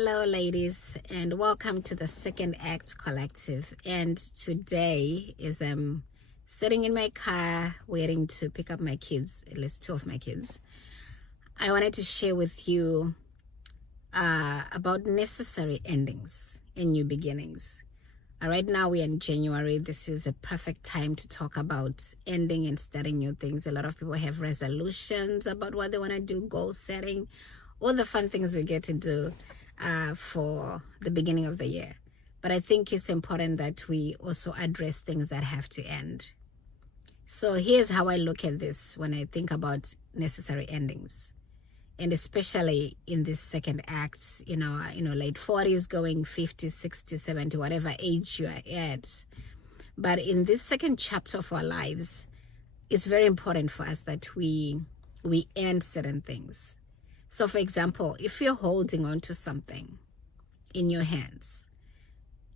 Hello, ladies, and welcome to the Second Act Collective. And today is sitting in my car waiting to pick up my kids, at least two of my kids. I wanted to share with you about necessary endings and new beginnings. Right now we're in January. This is a perfect time to talk about ending and starting new things. A lot of people have resolutions about what they want to do, goal setting, all the fun things we get to do for the beginning of the year. But I think it's important that we also address things that have to end. So here's how I look at this when I think about necessary endings. And especially in this second acts, late 40s, going 50, 60, 70, whatever age you are at. But in this second chapter of our lives, it's very important for us that we end certain things. So for example, if you're holding on to something in your hands,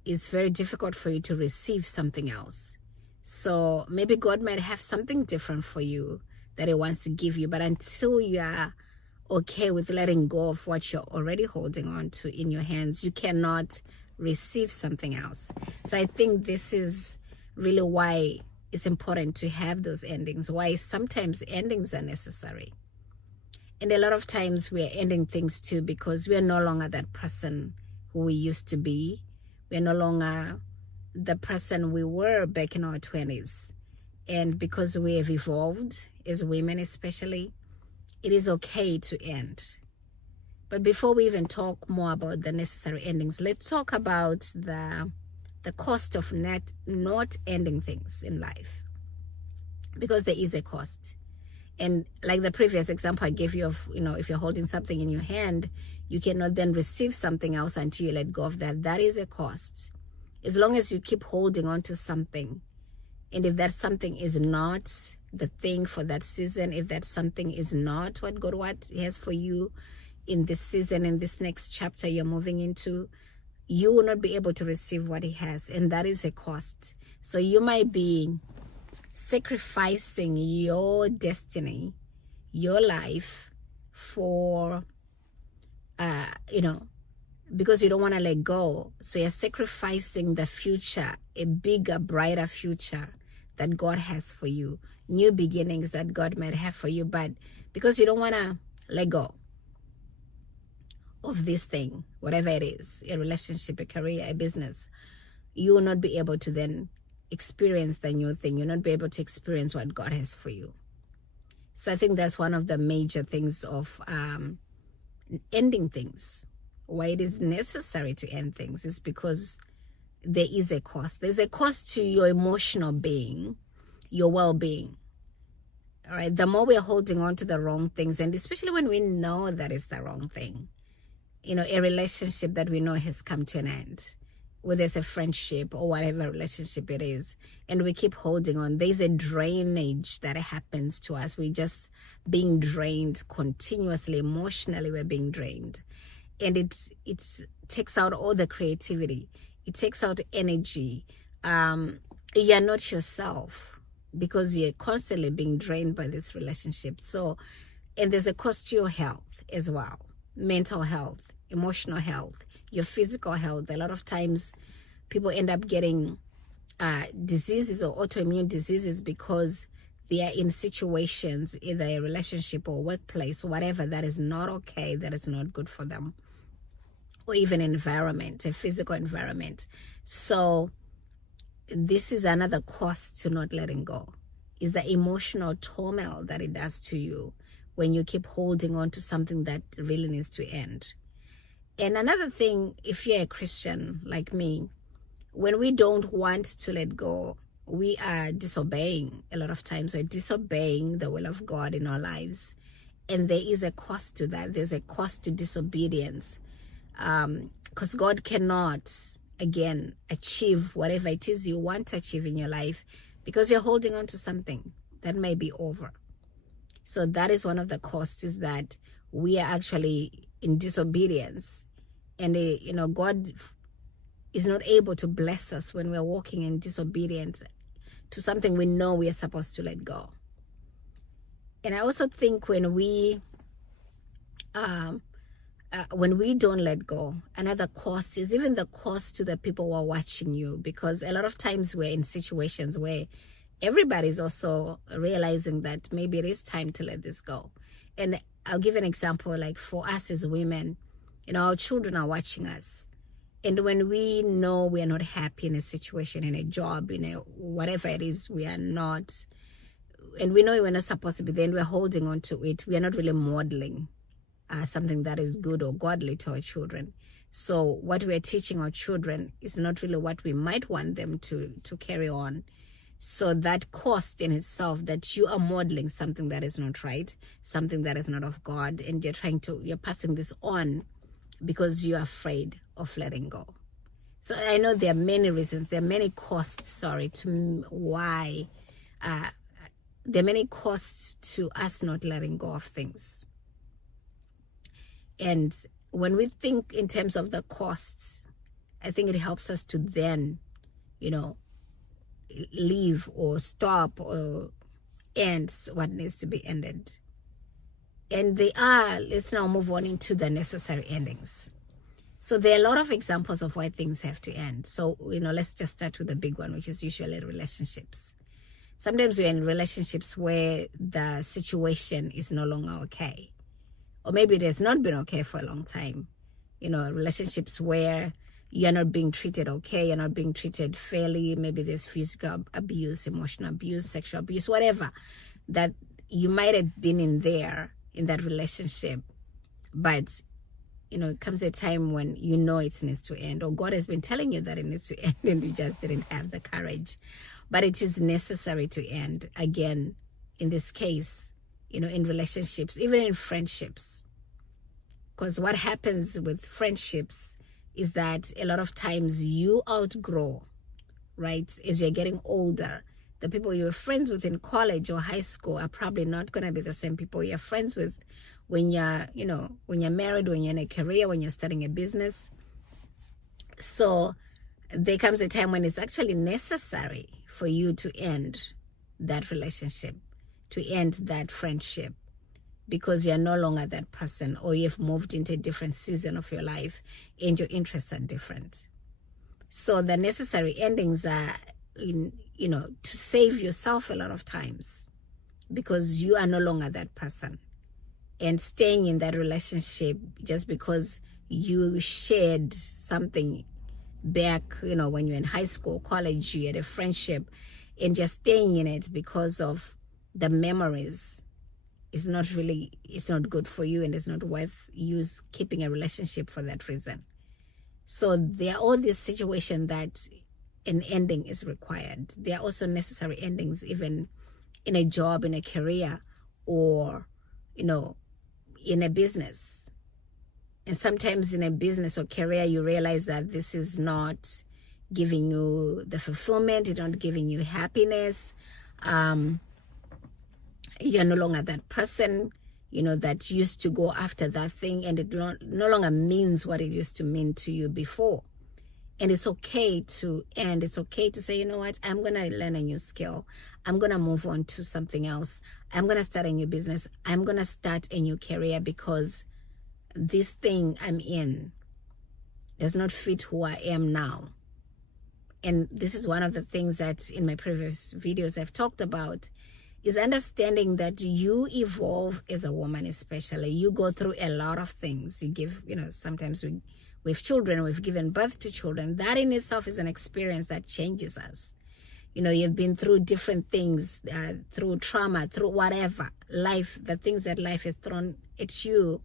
it's very difficult for you to receive something else. So maybe God might have something different for you that He wants to give you, but until you are okay with letting go of what you're already holding on to in your hands, you cannot receive something else. So I think this is really why it's important to have those endings, why sometimes endings are necessary. And a lot of times we're ending things too because we're no longer that person who we used to be. We're no longer the person we were back in our 20s. And because we have evolved as women especially, it is okay to end. But before we even talk more about the necessary endings, let's talk about the cost of not ending things in life. Because there is a cost. And like the previous example I gave you of, if you're holding something in your hand, you cannot then receive something else until you let go of that. That is a cost. As long as you keep holding on to something, and if that something is not the thing for that season, if that something is not what God has for you in this season, in this next chapter you're moving into, you will not be able to receive what He has, and that is a cost. So you might be sacrificing your destiny, your life for, because you don't want to let go. So you're sacrificing the future, a bigger, brighter future that God has for you, new beginnings that God might have for you, but because you don't want to let go of this thing, whatever it is, a relationship, a career, a business, you will not be able to then experience the new thing. You'll not be able to experience what God has for you. So I think that's one of the major things of ending things. Why it is necessary to end things is because there is a cost. There's a cost to your emotional being, your well-being. All right. The more we're holding on to the wrong things, and especially when we know that it's the wrong thing, a relationship that we know has come to an end, whether it's a friendship or whatever relationship it is, and we keep holding on, there's a drainage that happens to us. We're just being drained continuously. Emotionally, we're being drained. And it takes out all the creativity. It takes out energy. You're not yourself because you're constantly being drained by this relationship. So, and there's a cost to your health as well. Mental health, emotional health, your physical health. A lot of times people end up getting diseases or autoimmune diseases because they are in situations, either a relationship or workplace or whatever, that is not okay, that is not good for them. Or even environment, a physical environment. So this is another cost to not letting go, is the emotional turmoil that it does to you when you keep holding on to something that really needs to end. And another thing, if you're a Christian like me, when we don't want to let go, we are disobeying. A lot of times we're disobeying the will of God in our lives. And there is a cost to that. There's a cost to disobedience. Because God cannot, again, achieve whatever it is you want to achieve in your life because you're holding on to something that may be over. So that is one of the costs, is that we are actually in disobedience, and God is not able to bless us when we're walking in disobedience to something we know we are supposed to let go. And I also think when we when we don't let go, another cost is even the cost to the people who are watching you, because a lot of times we're in situations where everybody's also realizing that maybe it is time to let this go. And I'll give an example, like for us as women, our children are watching us. And when we know we are not happy in a situation, in a job, whatever it is, we are not, and we know we're not supposed to be there, and we're holding on to it, we are not really modeling something that is good or godly to our children. So what we're teaching our children is not really what we might want them to carry on. So that cost in itself, that you are modeling something that is not right, something that is not of God, and you're passing this on because you're afraid of letting go. So I know there are many reasons, there are many costs, to why, there are many costs to us not letting go of things. And when we think in terms of the costs, I think it helps us to then, leave or stop or end what needs to be ended. And let's now move on into the necessary endings. So there are a lot of examples of why things have to end. So, let's just start with the big one, which is usually relationships. Sometimes we're in relationships where the situation is no longer okay. Or maybe it has not been okay for a long time. Relationships where you're not being treated okay, you're not being treated fairly. Maybe there's physical abuse, emotional abuse, sexual abuse, whatever that you might have been in that relationship. But, it comes a time when it needs to end, or God has been telling you that it needs to end and you just didn't have the courage. But it is necessary to end. Again, in this case, in relationships, even in friendships. Because what happens with friendships is that a lot of times you outgrow, right? As you're getting older, the people you were friends with in college or high school are probably not going to be the same people you're friends with when you're married, when you're in a career, when you're starting a business. So there comes a time when it's actually necessary for you to end that relationship, to end that friendship, because you're no longer that person, or you've moved into a different season of your life and your interests are different. So the necessary endings are, to save yourself a lot of times, because you are no longer that person. And staying in that relationship just because you shared something back, when you're in high school, college, you had a friendship, and just staying in it because of the memories it's not good for you, and it's not worth you keeping a relationship for that reason. So there are all these situations that an ending is required. There are also necessary endings, even in a job, in a career, or, in a business. And sometimes in a business or career, you realize that this is not giving you the fulfillment, it's not giving you happiness. You're no longer that person, that used to go after that thing, and it no longer means what it used to mean to you before. And it's okay to end. It's okay to say, I'm going to learn a new skill. I'm going to move on to something else. I'm going to start a new business. I'm going to start a new career, because this thing I'm in does not fit who I am now. And this is one of the things that in my previous videos I've talked about, is understanding that you evolve as a woman. Especially you go through a lot of things. You give, sometimes with children, we've given birth to children. That in itself is an experience that changes us. You've been through different things, through trauma, through whatever life, the things that life has thrown at you,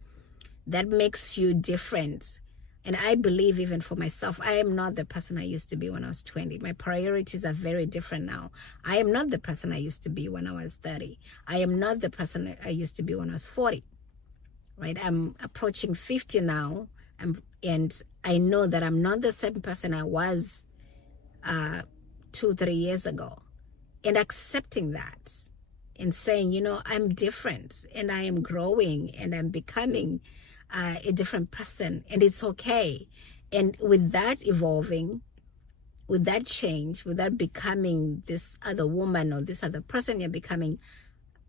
that makes you different. And I believe, even for myself, I am not the person I used to be when I was 20. My priorities are very different now. I am not the person I used to be when I was 30. I am not the person I used to be when I was 40. Right? I'm approaching 50 now, and I know that I'm not the same person I was 2-3 years ago. And accepting that and saying, I'm different, and I am growing, and I'm becoming a different person, and it's okay. And with that evolving, with that change, with that becoming this other woman or this other person you're becoming,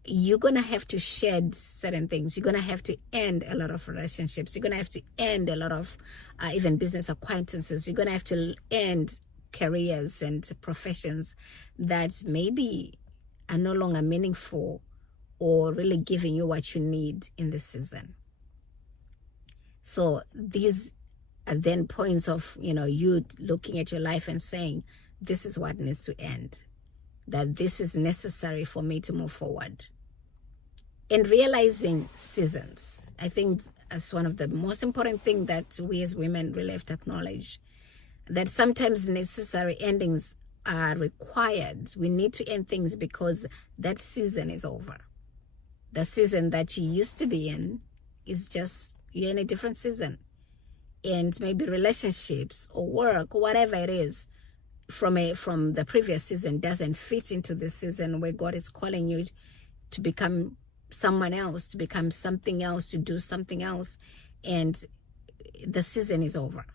you're going to have to shed certain things. You're going to have to end a lot of relationships. You're going to have to end a lot of even business acquaintances. You're going to have to end careers and professions that maybe are no longer meaningful or really giving you what you need in this season. So these are then points of, you looking at your life and saying, this is what needs to end, that this is necessary for me to move forward. And realizing seasons, I think that's one of the most important things that we as women really have to acknowledge, that sometimes necessary endings are required. We need to end things because that season is over. The season that you used to be in is just, you're in a different season. And maybe relationships or work or whatever it is from the previous season doesn't fit into this season where God is calling you to become someone else, to become something else, to do something else. And the season is over,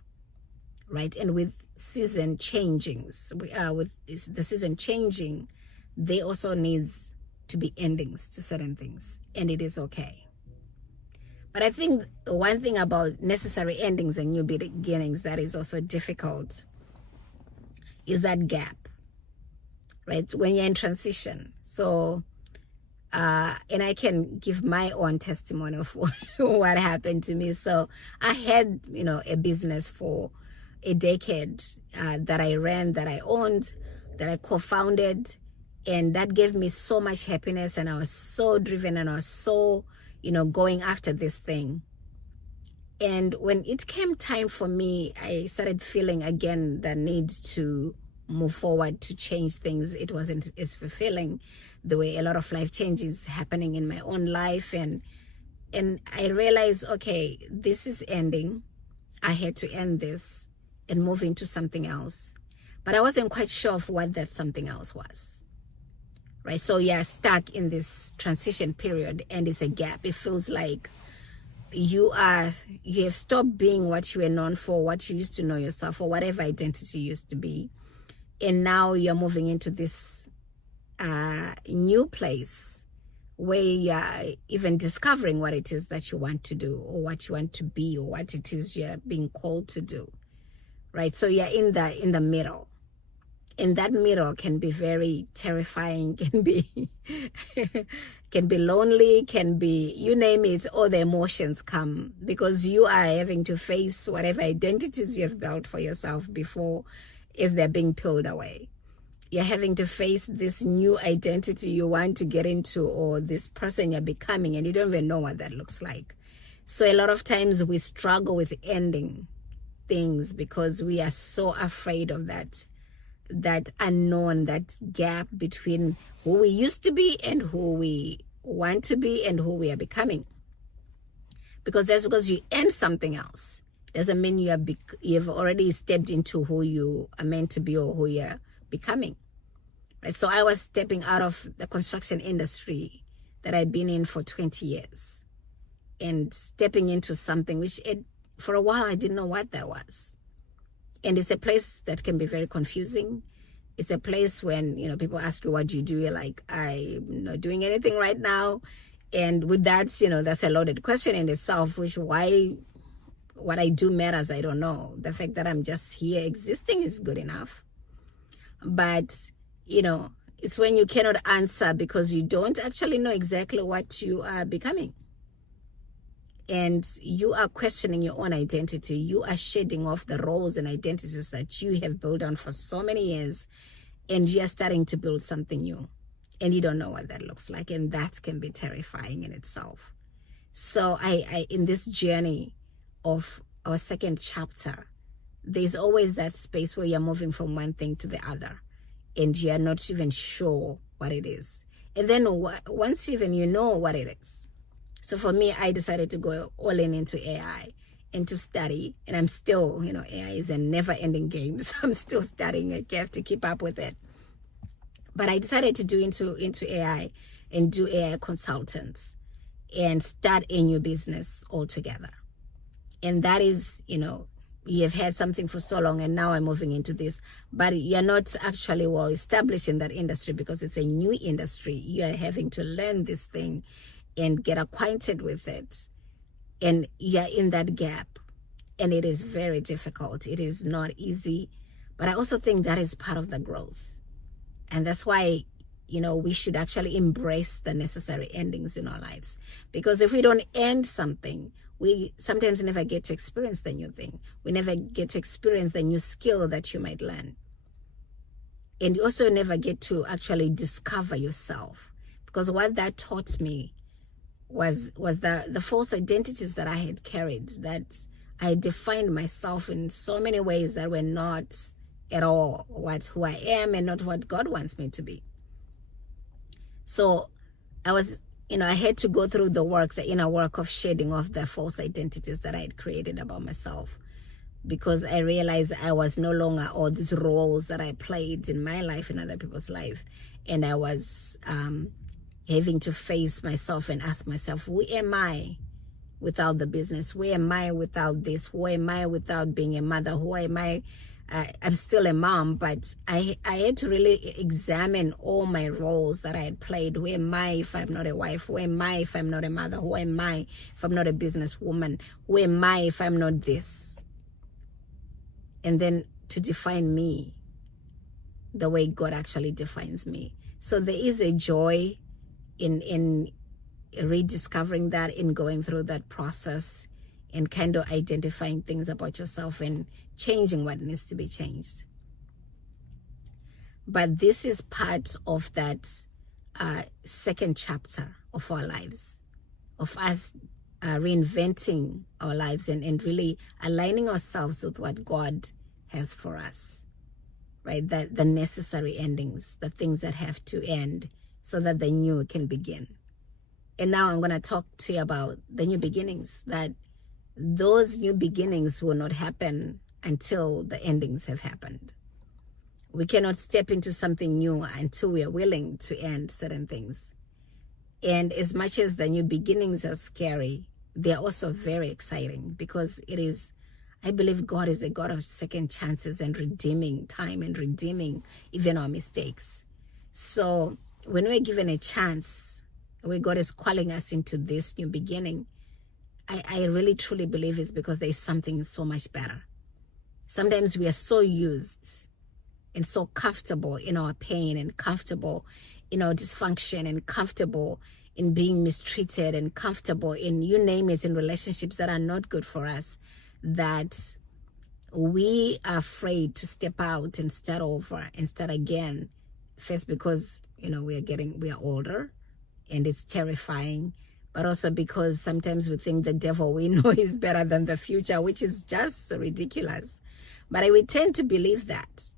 right? And with season changings, with the season changing, there also needs to be endings to certain things, and it is okay. But I think the one thing about necessary endings and new beginnings that is also difficult is that gap, right? When you're in transition. So, and I can give my own testimony of what happened to me. So I had, a business for a decade that I ran, that I owned, that I co-founded, and that gave me so much happiness, and I was so driven, and I was so, going after this thing. And when it came time for me, I started feeling again the need to move forward, to change things. It wasn't as fulfilling the way a lot of life changes happening in my own life. And I realized, okay, this is ending. I had to end this and move into something else. But I wasn't quite sure of what that something else was. Right? So you're stuck in this transition period, and it's a gap. It feels like you have stopped being what you were known for, what you used to know yourself, or whatever identity you used to be. And now you're moving into this new place where you're even discovering what it is that you want to do, or what you want to be, or what it is you're being called to do. Right? So you're in the middle. And that middle can be very terrifying, can be lonely, can be, you name it, all the emotions come, because you are having to face whatever identities you've built for yourself before as they're being peeled away. You're having to face this new identity you want to get into, or this person you're becoming, and you don't even know what that looks like. So a lot of times we struggle with ending things because we are so afraid of that unknown, that gap between who we used to be and who we want to be and who we are becoming. Because that's because you end something else doesn't mean you've already stepped into who you are meant to be or who you're becoming. Right? So I was stepping out of the construction industry that I'd been in for 20 years and stepping into something which for a while I didn't know what that was. And it's a place that can be very confusing. It's a place when, people ask you, what do you do? You're like, I'm not doing anything right now. And with that, that's a loaded question in itself, which why what I do matters, I don't know. The fact that I'm just here existing is good enough. But, it's when you cannot answer because you don't actually know exactly what you are becoming. And you are questioning your own identity. You are shedding off the roles and identities that you have built on for so many years, and you are starting to build something new, and you don't know what that looks like, and that can be terrifying in itself. So I in this journey of our second chapter, there's always that space where you're moving from one thing to the other, and you're not even sure what it is. And then once even you know what it is. So for me, I decided to go all into AI and to study. And I'm still, AI is a never-ending game. So I'm still studying. I have to keep up with it. But I decided to do into AI and do AI consultants and start a new business altogether. And that is, you have had something for so long and now I'm moving into this, but you're not actually well established in that industry because it's a new industry. You are having to learn this thing and get acquainted with it, and you're in that gap, and it is very difficult. It is not easy, but I also think that is part of the growth. And that's why, we should actually embrace the necessary endings in our lives, because if we don't end something, we sometimes never get to experience the new thing. We never get to experience the new skill that you might learn. And you also never get to actually discover yourself, because what that taught me was the false identities that I had carried, that I defined myself in so many ways that were not at all who I am and not what God wants me to be. So I had to go through the inner work of shedding off the false identities that I had created about myself, because I realized I was no longer all these roles that I played in my life and other people's life. And I was having to face myself and ask myself, who am I without the business? Where am I without this? Who am I without being a mother? Who am I? I'm still a mom, but I had to really examine all my roles that I had played. Who am I if I'm not a wife? Who am I if I'm not a mother? Who am I if I'm not a businesswoman? Who am I if I'm not this? And then to define me the way God actually defines me. So there is a joy in rediscovering that, in going through that process, and kind of identifying things about yourself and changing what needs to be changed. But this is part of that second chapter of our lives, of us reinventing our lives and really aligning ourselves with what God has for us, right? That the necessary endings, the things that have to end so that the new can begin. And now I'm going to talk to you about the new beginnings, that those new beginnings will not happen until the endings have happened. We cannot step into something new until we are willing to end certain things. And as much as the new beginnings are scary, they're also very exciting, because I believe God is a God of second chances and redeeming time and redeeming even our mistakes. So when we're given a chance, where God is calling us into this new beginning, I really truly believe it's because there's something so much better. Sometimes we are so used and so comfortable in our pain, and comfortable in our dysfunction, and comfortable in being mistreated, and comfortable in, you name it, in relationships that are not good for us, that we are afraid to step out and start over and start again. First, because we are older and it's terrifying, but also because sometimes we think the devil we know is better than the future, which is just ridiculous. But we tend to believe that,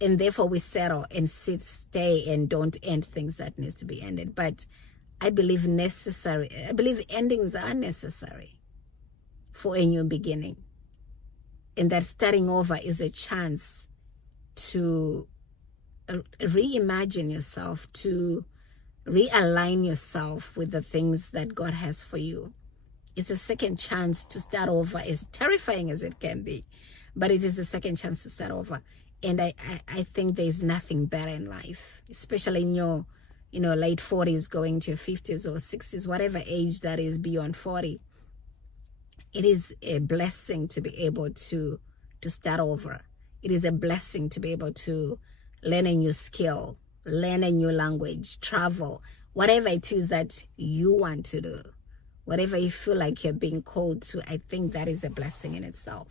and therefore we settle and stay and don't end things that needs to be ended. But I believe endings are necessary for a new beginning, and that starting over is a chance to reimagine yourself, to realign yourself with the things that God has for you. It's a second chance to start over, as terrifying as it can be, but it is a second chance to start over. And I think there's nothing better in life, especially in your late 40s going to your 50s or 60s, whatever age that is beyond 40. It is a blessing to be able to start over. It is a blessing to be able to learn a new skill, learn a new language, travel, whatever it is that you want to do, whatever you feel like you're being called to. I think that is a blessing in itself.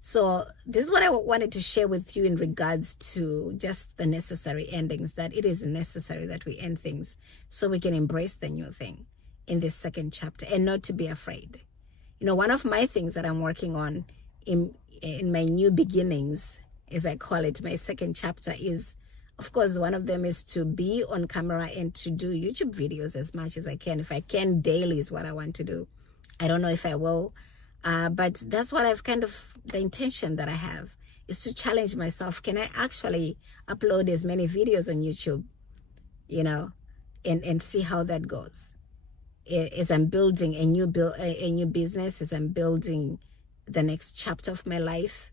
So this is what I wanted to share with you in regards to just the necessary endings, that it is necessary that we end things so we can embrace the new thing in this second chapter, and not to be afraid. One of my things that I'm working on in my new beginnings, as I call it, my second chapter, is, of course, one of them is to be on camera and to do YouTube videos as much as I can. If I can, daily is what I want to do. I don't know if I will, but that's what the intention that I have, is to challenge myself. Can I actually upload as many videos on YouTube, and see how that goes? As I'm building a new business, as I'm building the next chapter of my life,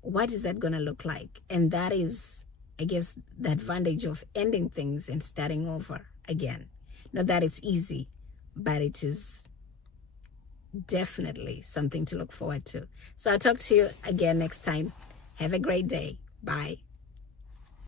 what is that going to look like? And that is, I guess, the advantage of ending things and starting over again. Not that it's easy, but it is definitely something to look forward to. So I'll talk to you again next time. Have a great day. Bye.